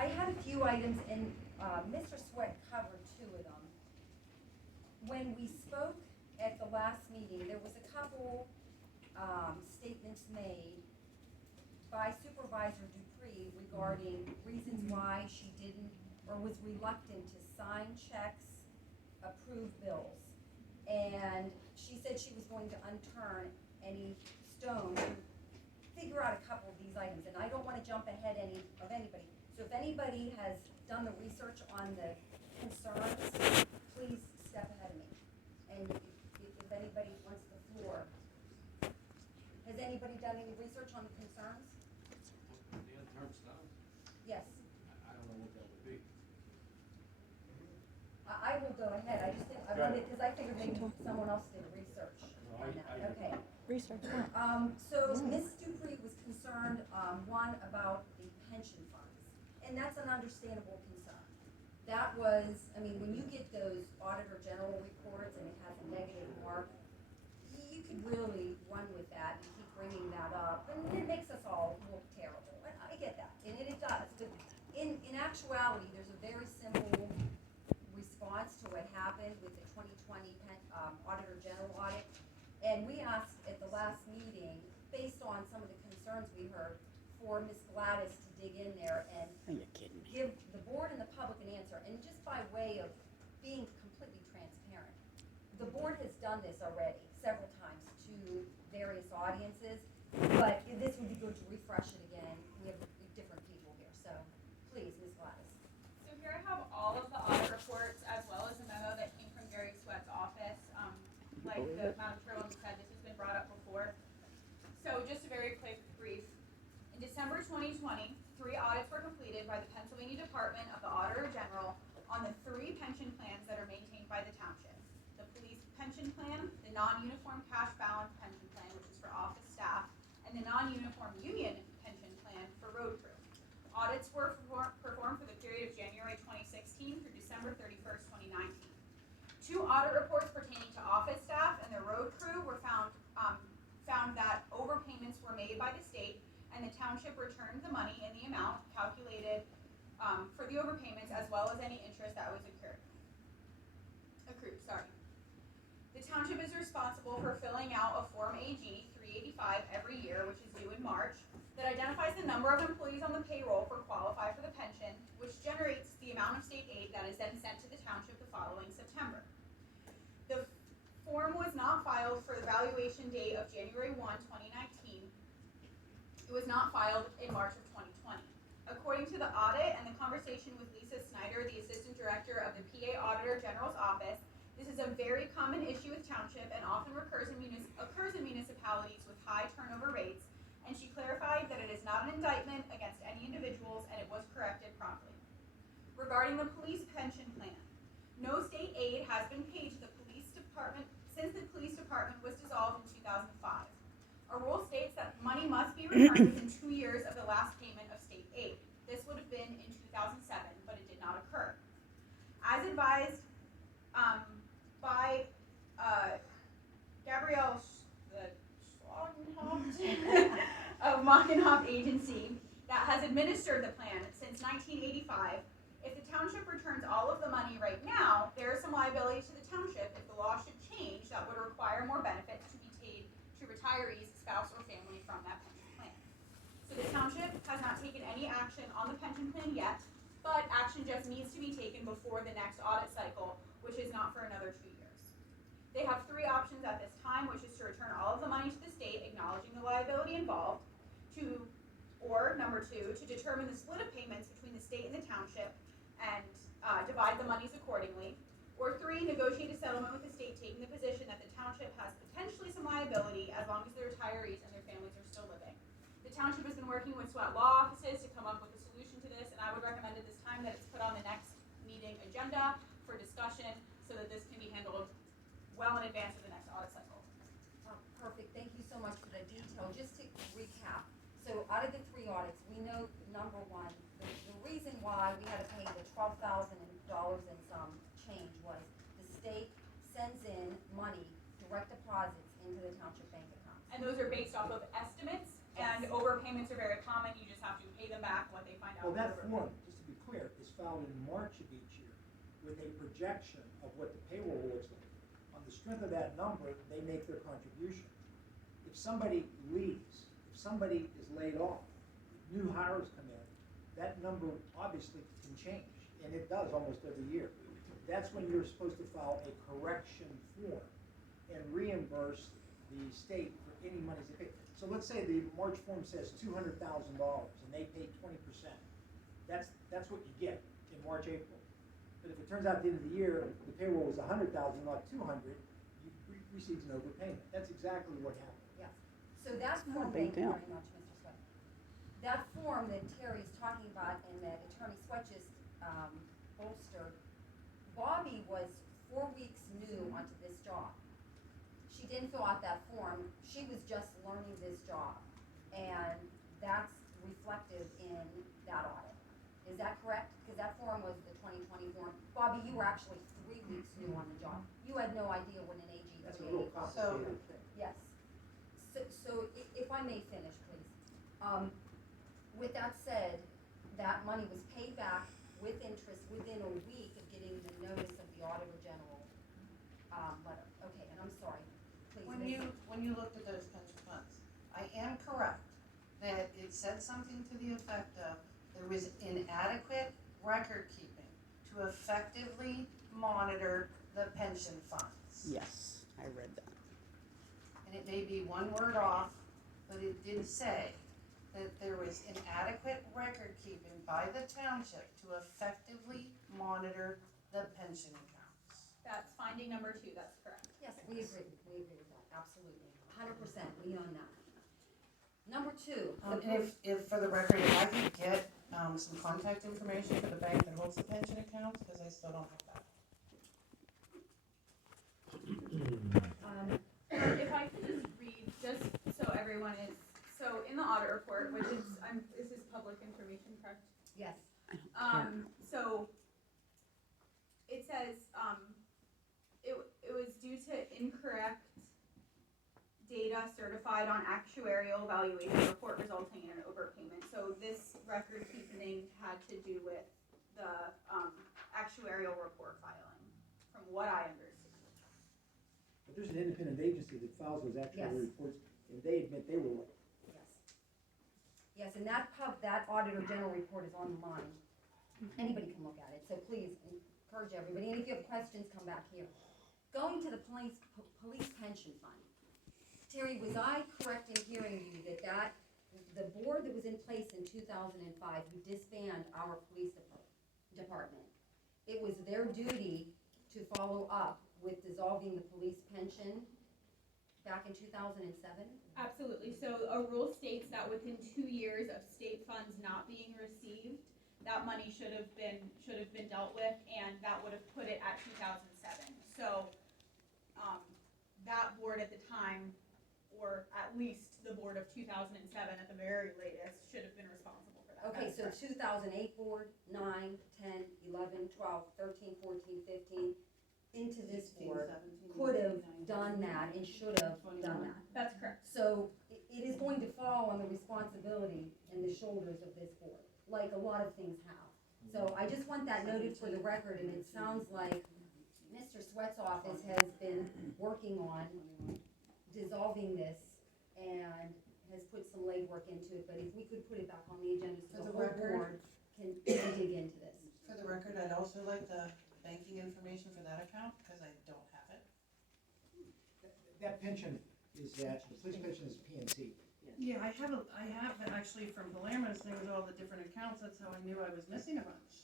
I had a few items, and Mr. Sweat covered two of them. When we spoke at the last meeting, there was a couple statements made by Supervisor Dupree regarding reasons why she didn't or was reluctant to sign checks, approve bills. And she said she was going to unturn any stone to figure out a couple of these items. And I don't want to jump ahead of anybody. So if anybody has done the research on the concerns, please step ahead of me. And if anybody wants the floor. Has anybody done any research on the concerns? The unturned stone? Yes. I don't know what that would be. I will go ahead. I just think, I wanted, because I figured maybe someone else did research No, on I that. Okay. Research what? So Ms. Dupree was concerned, one, about the pension funds, and that's an understandable concern. That was, I mean, when you get those Auditor General reports and it has a negative mark, you could really run with that and keep bringing that up, and it makes us all look terrible. And I get that, and it does, but in actuality, there's a very simple response to what happened with the 2020 Auditor General audit. And we asked at the last meeting, based on some of the concerns we heard, for Ms. Gladys to dig in there and give the board and the public an answer. And just by way of being completely transparent, the board has done this already several times to various audiences, but this would be good to refresh it again. We have different people here, so please, Ms. Gladys. So here I have all of the audit reports as well as a memo that came from Gary Sweat's office. Like Madam Chairwoman said, this has been brought up before. So just a very quick brief. In December 2020, 3 audits were completed by the Pennsylvania Department of the Auditor General on the 3 pension plans that are maintained by the township. The police pension plan, the non-uniform cash balance pension plan, which is for office staff, and the non-uniform union pension plan for road crew. Audits were performed for the period of January 2016 through December 31st, 2019. 2 audit reports pertaining to office staff and the road crew were found that overpayments were made by the state, and the township returned the money in the amount calculated for the overpayments, as well as any interest that was accrued. The township is responsible for filling out a Form AG 385 every year, which is due in March, that identifies the number of employees on the payroll for qualify for the pension, which generates the amount of state aid that is then sent to the township the following September. The form was not filed for the valuation date of January 1, 2019. It was not filed in March of 2020. According to the audit and the conversation with Lisa Snyder, the Assistant Director of the PA Auditor General's Office, this is a very common issue with township and often occurs in municipalities with high turnover rates, and she clarified that it is not an indictment against any individuals and it was corrected promptly. Regarding the police pension plan, no state aid has been paid to the police department since the police department was dissolved in 2005. A rule states that money must be returned within 2 years of the last payment of state aid. This would have been in 2007, but it did not occur. As advised by Gabrielle of Mockenhoff Agency that has administered the plan since 1985, if the township returns all of the money right now, there is some liability to the township if the law should change that would require more benefits to be paid to retirees, spouse, or family from that pension plan. So the township has not taken any action on the pension plan yet, but action just needs to be taken before the next audit cycle, which is not for another 2 years. They have 3 options at this time, which is to return all of the money to the state, acknowledging the liability involved, or number 2, to determine the split of payments between the state and the township and divide the monies accordingly, or 3, negotiate a settlement with the state taking the position that the township has potentially some liability as long as the retirees and their families are still living. The township has been working with SWAT law offices to come up with a solution to this, and I would recommend at this time that it's put on the next meeting agenda for discussion so that this can be handled well in advance of the next audit cycle. Perfect, thank you so much for the detail. Just to recap, so out of the 3 audits, we know number 1, the reason why we had to pay the $12,000 and some change was the state sends in money, direct deposits into the township bank accounts. And those are based off of estimates, and overpayments are very common. You just have to pay them back what they find out. Well, that form, just to be clear, is filed in March of each year with a projection of what the payroll looks like. On the strength of that number, they make their contribution. If somebody leaves, if somebody is laid off, new hires come in, that number obviously can change, and it does almost every year. That's when you're supposed to file a correction form and reimburse the state for any monies they pay. So let's say the March form says $200,000 and they pay 20%. That's what you get in March, April. But if it turns out at the end of the year, the payroll was 100,000, not 200, you received an overpayment. That's exactly what happened. Yes. So that form, thank you very much, Mr. Sweat. That form that Terry's talking about and that Attorney Sweat just bolstered, Bobby was 4 weeks new onto this job. She didn't fill out that form. She was just learning this job. And that's reflective in that audit. Is that correct? Because that form was the 2020 form. Bobby, you were actually 3 weeks new on the job. You had no idea what an AG 385. That's a real complicated thing. Yes. So if I may finish, please. With that said, that money was paid back with interest within a week of getting the notice of the Auditor General letter. Okay, and I'm sorry. Please. When you looked at those pension funds, I am correct that it said something to the effect of there was inadequate record keeping to effectively monitor the pension funds. Yes, I read that. And it may be one word off, but it did say that there was inadequate record keeping by the township to effectively monitor the pension accounts. That's finding number 2, that's correct. Yes, we agree with that, absolutely. 100%, we own that. Number 2. And if for the record, if I could get some contact information for the bank that holds the pension accounts, because I still don't have that. If I could just read, just so everyone is, so in the audit report, which is, this is public information, correct? Yes. So it says, it was due to incorrect data certified on actuarial evaluation report resulting in an overpayment. So this record keeping had to do with the actuarial report filing, from what I understand. But there's an independent agency that files those actual Yes. reports, and they admit they were late. Yes. Yes, and that Auditor General report is online. Anybody can look at it, so please encourage everybody, and if you have questions, come back here. Going to the police pension fund. Terry, was I correct in hearing you that the board that was in place in 2005 who disbanded our police department, it was their duty to follow up with dissolving the police pension back in 2007? Absolutely. So a rule states that within 2 years of state funds not being received, that money should have been dealt with, and that would have put it at 2007. So that board at the time, or at least the board of 2007 at the very latest, should have been responsible for that. Okay, That's so correct. 2008 board, 9, 10, 11, 12, 13, 14, 15, into this board could have done that and should have done that. That's correct. So it is going to fall on the responsibility and the shoulders of this board, like a lot of things have. So I just want that noted for the record, and it sounds like Mr. Sweat's office has been working on dissolving this and has put some legwork into it, but if we could put it back on the agenda so the For the whole record. board can dig into this. For the record, I'd also like the banking information for that account, because I don't have it. That pension is the police pension is PNC. Yeah, I have actually from Palermo's thing with all the different accounts, that's how I knew I was missing a bunch.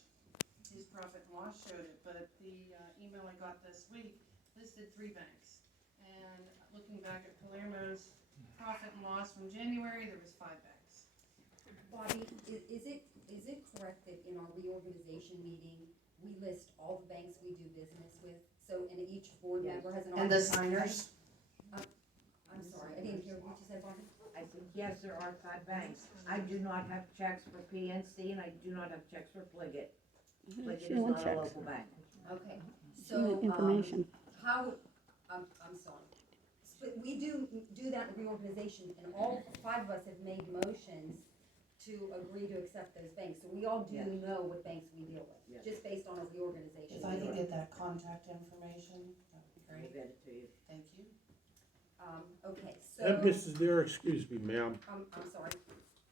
His profit and loss showed it, but the email I got this week listed 3 banks. And looking back at Palermo's profit and loss from January, there was 5 banks. Bobby, is it correct that in our reorganization meeting, we list all the banks we do business with? So, and each board member has an. And the signers? I'm sorry, I didn't hear what you said, Bobby. I said, yes, there are 5 banks. I do not have checks for PNC and I do not have checks for Pliget. Pliget is not a local bank. Okay, She so, wanted information. how, I'm sorry. But we do that reorganization, and all 5 of us have made motions to agree to accept those banks, so we all do Yes. know what banks we deal with, Yes. just based on our reorganization. If I could get that contact information, that would be We'll great. get it to you. Thank you. Okay, so, Mrs. Dare, excuse me, ma'am, I'm sorry,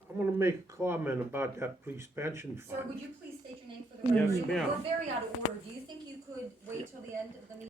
I wanna make a comment about that police pension sir, fund. would you please state your name for the Yes, record? ma'am. We're very out of order, do you think you could wait till the end of the meeting?